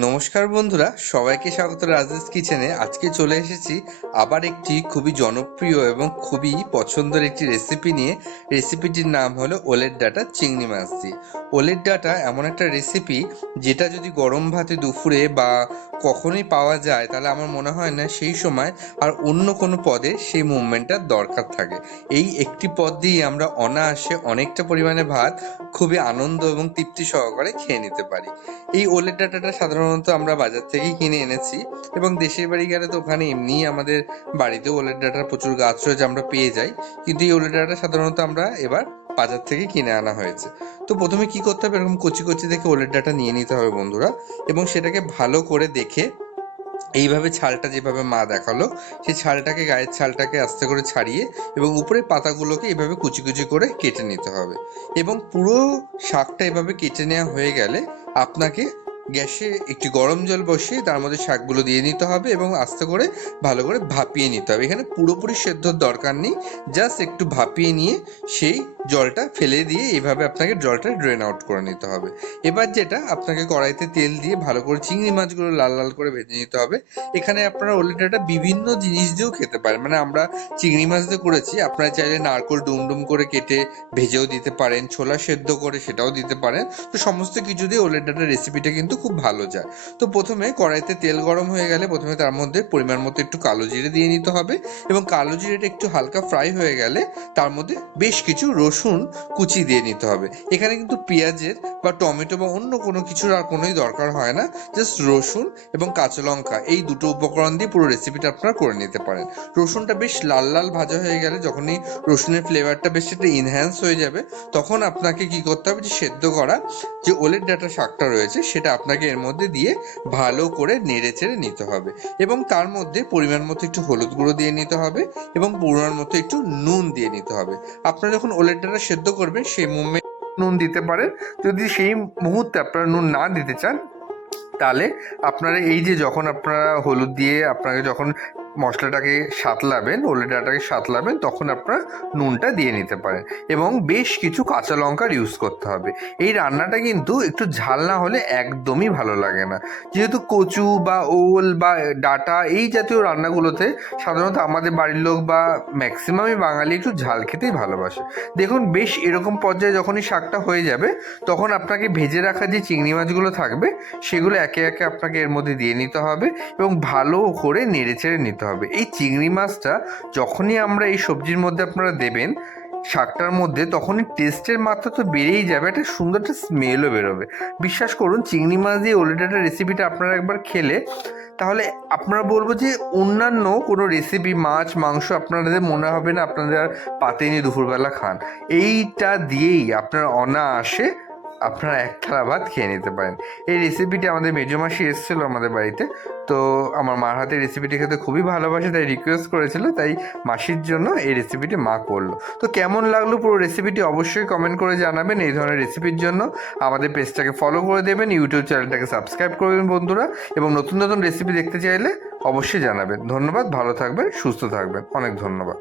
নমস্কার বন্ধুরা, সবাইকে স্বাগত রাজেশ কিচেনে। আজকে চলে এসেছি আবার একটি খুবই জনপ্রিয় এবং খুবই পছন্দের একটি রেসিপি নিয়ে। রেসিপিটির নাম হলো ওলের ডাটা চিংড়ি মাছ দিয়ে। ওলের ডাটা এমন একটা রেসিপি যেটা যদি গরম ভাতে দুপুরে বা কখনোই পাওয়া যায়, তাহলে আমার মনে হয় না সেই সময় আর অন্য কোনো পদে সেই মুভমেন্টটার দরকার থাকে। এই একটি পদ দিয়ে আমরা অনায়াসে অনেকটা পরিমাণে ভাত খুবই আনন্দ এবং তৃপ্তি সহকারে খেয়ে নিতে পারি। এই ওলের ডাটাটা সাধারণত আমরা বাজার থেকেই কিনে এনেছি এবং দেশের বাড়ি গেলে তো ওখানে এমনিই আমাদের বাড়িতে ওলের ডাটার প্রচুর গাছ রয়েছে, আমরা পেয়ে যাই। কিন্তু এই ওলের ডাটা সাধারণত আমরা এবার বাজার থেকে কিনে আনা হয়েছে। তো প্রথমে কি করতে হবে? এরকম কচি কচি দেখে ওলের ডাটা নিয়ে নিতে হবে বন্ধুরা এবং সেটাকে ভালো করে দেখে এইভাবে ছালটা যেভাবে মা দেখাল, সেই ছালটাকে, গায়ের ছালটাকে আস্তে করে ছাড়িয়ে এবং উপরের পাতাগুলোকে এভাবে কুচি কুচি করে কেটে নিতে হবে এবং পুরো শাকটা এভাবে কেটে নেওয়া হয়ে গেলে আপনাকে গ্যাসে একটি গরম জল বসিয়ে তার মধ্যে শাকগুলো দিয়ে নিতে হবে এবং আস্তে করে ভালো করে ভাপিয়ে নিতে হবে। এখানে পুরোপুরি সেদ্ধর দরকার নেই। জাস্ট একটু ভাপিয়ে নিয়ে সেই জলটা ফেলে দিয়ে এভাবে আপনাকে জলটা ড্রেন আউট করে নিতে হবে। এবার যেটা, আপনাকে কড়াইতে তেল দিয়ে ভালো করে চিংড়ি মাছগুলো লাল লাল করে ভেজে নিতে হবে। এখানে আপনারা ওলেটাটা বিভিন্ন জিনিস দিয়েও খেতে পারেন। মানে আমরা চিংড়ি মাছ দিয়ে করেছি, আপনারা চাইলে নারকোল ডুমডুম করে কেটে ভেজেও দিতে পারেন, ছোলা সেদ্ধ করে সেটাও দিতে পারেন। তো সমস্ত কিছু দিয়ে ওলের ডাটার রেসিপিটা কিন্তু খুব ভালো যায়। তো প্রথমে কড়াইতে তেল গরম হয়ে গেলে প্রথমে তার মধ্যে পরিমাণ মতো একটু কালো জিরে দিয়ে নিতে হবে এবং কালো জিরেটা একটু হালকা ফ্রাই হয়ে গেলে তার মধ্যে বেশ কিছু রসুন কুচি দিয়ে নিতে হবে। এখানে কিন্তু পেঁয়াজের বা টমেটো বা অন্য কোনো কিছুর আর কোনোই দরকার হয় না জাস্ট রসুন এবং কাঁচা লঙ্কা এই দুটো উপকরণ দিয়ে পুরো রেসিপিটা আপনারা করে নিতে পারেন। রসুনটা বেশ লাল লাল ভাজা হয়ে গেলে যখনই রসুনের ফ্লেভারটা বেশ একটা ইনহ্যান্স হয়ে যাবে, তখন আপনাকে কি করতে হবে যে সেদ্ধ করা যে ওলের ডাটা শাকটা রয়েছে সেটা আপনাকে এর মধ্যে দিয়ে ভালো করে নেড়ে চেড়ে নিতে হবে। এবং তার মধ্যে পরিমাণ মতো একটু হলুদ গুঁড়ো দিয়ে নিতে হবে এবং পরিমাণ মতো একটু নুন দিয়ে নিতে হবে। আপনারা যখন ওলের ডাটা সেদ্ধ করবেন, সেই মুভমেন্ট নুন দিতে পারেন। যদি সেই মুহূর্তে আপনারা নুন না দিতে চান, তাহলে আপনারা এই যে যখন আপনারা হলুদ দিয়ে আপনাকে যখন মশলাটাকে সাতলাবেন ওলে ডাটাকে সাতলাবেন, তখন আপনারা নুনটা দিয়ে নিতে পারেন এবং বেশ কিছু কাঁচা লঙ্কার ইউজ করতে হবে। এই রান্নাটা কিন্তু একটু ঝাল না হলে একদমই ভালো লাগে না। যেহেতু কচু বা ওল বা ডাটা এই জাতীয় রান্নাগুলোতে সাধারণত আমাদের বাড়ির লোক বা ম্যাক্সিমামই বাঙালি একটু ঝাল খেতেই ভালোবাসে। দেখুন, বেশ এরকম পর্যায়ে যখনই শাকটা হয়ে যাবে, তখন আপনাকে ভেজে রাখা যে চিংড়ি মাছগুলো থাকবে, সেগুলো একে একে আপনাকে এর মধ্যে দিয়ে নিতে হবে এবং ভালো করে নেড়ে চেড়ে নিতে হবে। এই চিংড়ি মাছটা যখনই আমরা এই সবজির মধ্যে আপনারা দেবেন, শাকটার মধ্যে তখনই টেস্টের মাত্রা তো বেড়েই যাবে, একটা সুন্দর একটা স্মেলও বেরোবে। বিশ্বাস করুন, চিংড়ি মাছ দিয়ে ওলেটাটা রেসিপিটা আপনারা একবার খেলে, তাহলে আপনারা বলব যে অন্যান্য কোনো রেসিপি মাছ, মাংস আপনাদের মনে হবে না, আপনাদের আর পাতে নিয়ে দুপুরবেলা খান। এইটা দিয়েই আপনারা অনায়াসে আপনারা এক থালা ভাত খেয়ে নিতে পারেন। এই রেসিপিটি আমাদের মেজমাসি এসেছিল আমাদের বাড়িতে। তো আমার মার হাতের রেসিপিটি খেতে খুবই ভালোবাসে, তাই রিকোয়েস্ট করেছিল, তাই মাসির জন্য এই রেসিপিটি মা করল। তো কেমন লাগল পুরো রেসিপিটি অবশ্যই কমেন্ট করে জানাবেন এই ধরনের রেসিপির জন্য। আমাদের পেজটাকে ফলো করে দেবেন ইউটিউব চ্যানেলটাকে সাবস্ক্রাইব করবেন বন্ধুরা। এবং নতুন নতুন রেসিপি দেখতে চাইলে অবশ্যই জানাবেন। ধন্যবাদ, ভালো থাকবেন, সুস্থ থাকবেন। অনেক ধন্যবাদ।